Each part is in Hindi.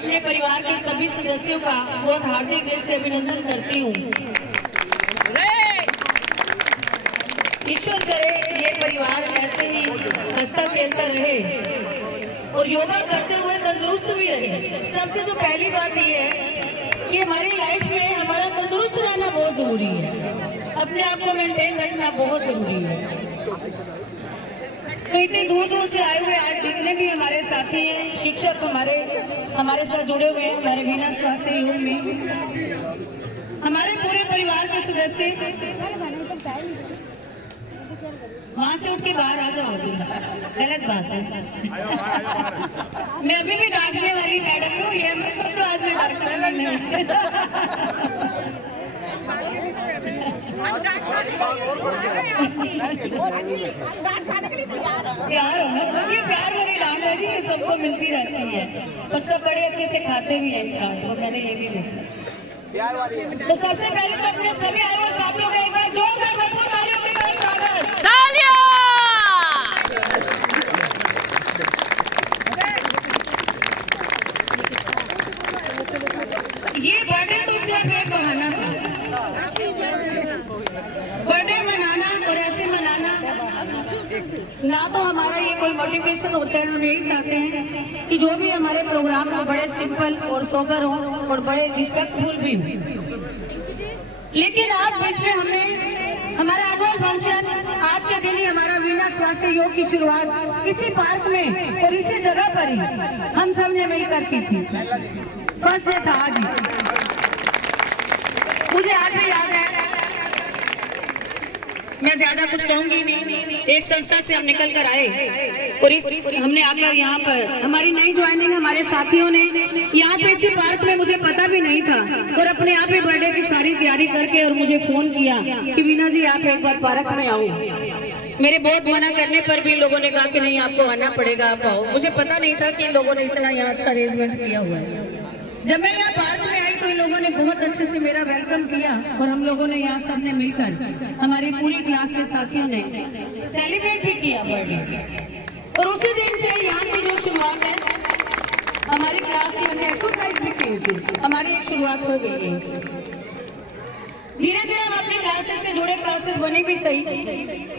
अपने परिवार के सभी सदस्यों का बहुत हार्दिक दिल से अभिनंदन करती हूँ। ईश्वर करे ये परिवार ऐसे ही हंसता खेलता रहे और योगा करते हुए तंदुरुस्त भी रहे। सबसे जो पहली बात ये है कि हमारी लाइफ में हमारा तंदुरुस्त रहना बहुत जरूरी है, अपने आप को मेंटेन रखना बहुत जरूरी है। तो इतनी दूर दूर से आए हुए आज जितने भी हमारे साथी हैं, शिक्षक हमारे साथ जुड़े हुए हैं, हमारे वीना स्वास्थ्य योग में हमारे पूरे परिवार के सदस्य वहां से उठ के बाहर आ जाओगे, गलत बात है। मैं अभी भी डांटने वाली मैडम हूँ, ये मैं सोचो आज मैं डॉक्टर नहीं प्यार हो ना, ये प्यार वाली डांट है जी, ये सबको मिलती रहती है और सब बड़े अच्छे से खाते भी हैं इस डांट को, मैंने ये भी देखा। तो सबसे पहले तो अपने सभी आए हुए साथियों का एक बार जोरदार भरपूर तालियों के साथ स्वागत। ये बर्थडे तो सिर्फ एक बहाना था, बर्थडे मनाना और ऐसे मनाना ना तो हमारा ये कोई मोटिवेशन होता है। हम यही चाहते हैं कि जो भी हमारे प्रोग्राम हो बड़े सिंपल और सोबर हो और बड़े रिस्पेक्टफुल भी हो। लेकिन आज बीच में हमने हमारा एनुअल फंक्शन आज के दिन ही हमारा वीना स्वास्थ्य योग की शुरुआत इसी पार्क में और इसी जगह पर ही हम सब ने मिलकर की थी। फर्स्ट डे था आज, मुझे आज भी याद है। मैं ज्यादा कुछ कहूंगी नहीं, एक संस्था से हम निकल कर आए और हमने आकर यहाँ पर हमारी नई ज्वाइनिंग हमारे साथियों ने यहाँ पे इसी पार्क में, मुझे पता भी नहीं था और अपने आप ही बर्थडे की सारी तैयारी करके और मुझे फोन किया कि वीना जी आप एक बार पार्क में आओ। मेरे बहुत मना करने पर भी लोगों ने कहा कि नहीं आपको आना पड़ेगा, आप आओ। मुझे पता नहीं था कि इन लोगों ने इतना यहाँ अच्छा अरेंजमेंट किया हुआ है। जब मैं यहाँ पार्क में आई तो इन लोगों ने बहुत अच्छे से मेरा वेलकम किया और हम लोगों ने यहाँ सबने मिलकर हमारी पूरी क्लास के साथियों ने सेलिब्रेट भी किया बर्थडे। और उसी दिन से यहाँ की जो शुरुआत है हमारी क्लास की, हमने एक्सरसाइज भी की थी, हमारी एक शुरुआत हो गई है। धीरे धीरे हम अपनी क्लासेस से जुड़े, क्लासेस बने भी सही,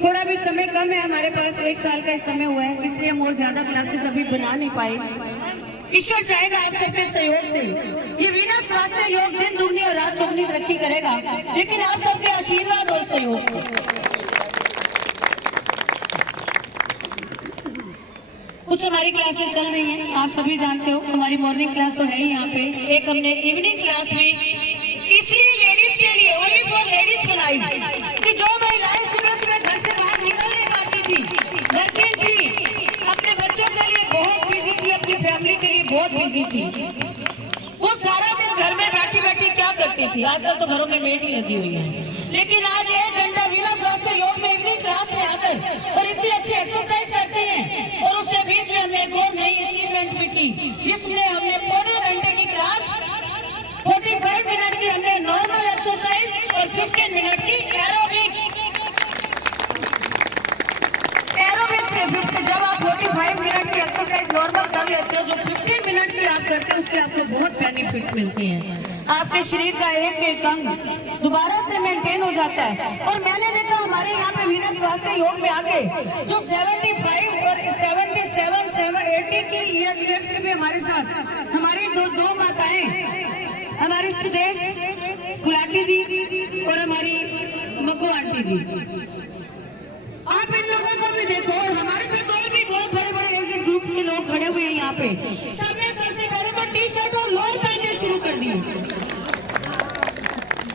थोड़ा भी समय कम है हमारे पास, 1 साल का ही समय हुआ है, इसलिए हम और ज्यादा क्लासेस अभी बना नहीं पाए। ईश्वर चाहेगा आप सबके सहयोग से ये वीना स्वास्थ्य योग दिन दुगनी और रात चौगनी तरक्की करेगा, लेकिन आप सबके आशीर्वाद और सहयोग से। कुछ हमारी क्लासेस चल रही हैं, आप सभी जानते हो। हमारी मॉर्निंग क्लास तो है ही यहाँ पे, एक हमने इवनिंग क्लास में इसलिए लेडीज के लिए, ओनली फॉर लेडीज बनाई कि जो महिलाएं सुबह सुबह घर से बाहर निकल नहीं पाती थी, वर्किंग थी, अपने बच्चों के लिए बहुत बिजी थी, अपनी फैमिली के लिए बहुत बिजी थी, वो सारा दिन घर में बैठी बैठी क्या करती थी। आजकल तो घरों में मेड ही लगी हुई है, लेकिन आज 1 घंटा वीना स्वास्थ्य योग में इवनिंग क्लास में आकर और इतनी अच्छी एक्सरसाइज करती हैं। और उसके बीच में हमने एक और नई अचीवमेंट भी की, जिसमें हमने पौने घंटे की क्लास 45 मिनट की हमने नॉर्मल एक्सरसाइज और 15 मिनट की एरोबिक्स से 50। जब आप 45 मिनट की एक्सरसाइज नॉर्मल कर लेते हो, जो 15 मिनट की आप करते हो उसके आपको बहुत बेनिफिट मिलती हैं। आपके शरीर का एक एक अंग दोबारा से मेंटेन हो जाता है। और मैंने देखा हमारे यहाँ पे वीना स्वास्थ्य योग में आके जो 75 और 77, 80 की ईयर्स के भी हमारे साथ हमारी दो माताएं, हमारी सुदेश गुलाटी जी और हमारी मग्गू आंटी जी, आप इन लोगों को भी देखो। और हमारे साथ और भी बहुत बड़े बड़े ऐसे ग्रुप के लोग खड़े हुए हैं यहाँ पे। सबने सबसे पहले तो टी-शर्ट और लोअर पहनने शुरू कर दिए।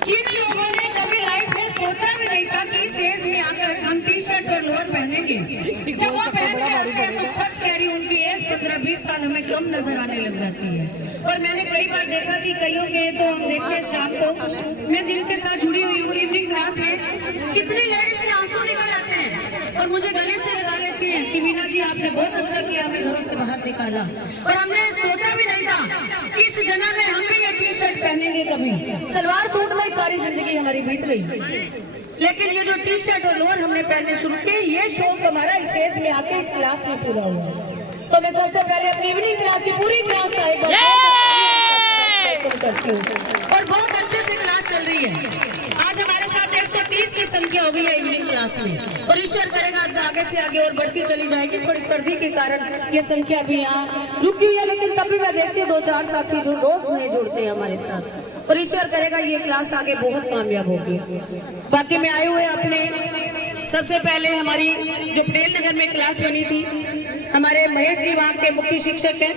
जिन लोगों ने कभी लाइफ में सोचा भी नहीं था कि इस एज में आकर हम टी-शर्ट और लोअर पहनेंगे, जब वो पहन के आते हैं तो सच कह रही हूँ उनकी एज 15-20 साल हमें कम नजर आने लग जाती है। और मैंने कई बार देखा कि कईयों के तो हम देखते हैं शाम को, मैं जिनके साथ जुड़ी हुई हूँ इवनिंग क्लास में, कितनी लेडीज के आंसू निकल आते हैं और मुझे गले से लगा लेती हैं कि वीना जी आपने बहुत अच्छा किया, हमें घरों से बाहर निकाला। और हमने सोचा भी नहीं था इस जन्म में हम भी ये टी-शर्ट पहनेंगे, कभी सलवार सूट में सारी जिंदगी हमारी बीत गई। लेकिन ये जो टी-शर्ट और लोअर हमने पहनने शुरू किए, ये शौक हमारा इस एज में आके इस क्लास में पूरा हुआ। तो मैं सबसे पहले अपनी इवनिंग क्लास की पूरी क्लास का एक बार करती हूँ और बहुत अच्छे से क्लास चल रही है। आज हमारे साथ 130 की संख्या हो गई है इवनिंग क्लास में और ईश्वर करेगा आगे से आगे और बढ़ती चली जाएगी। थोड़ी सर्दी के कारण ये संख्या भी यहाँ रुकी हुई है, लेकिन तभी मैं देखती हूँ 2-4 साथी रोज नहीं जुड़ते हैं हमारे साथ और ईश्वर करेगा ये क्लास आगे बहुत कामयाब होगी। बाकी में आए हुए अपने सबसे पहले हमारी जो पटेल नगर में क्लास बनी थी, हमारे महेश जी वहाँ के मुख्य शिक्षक हैं।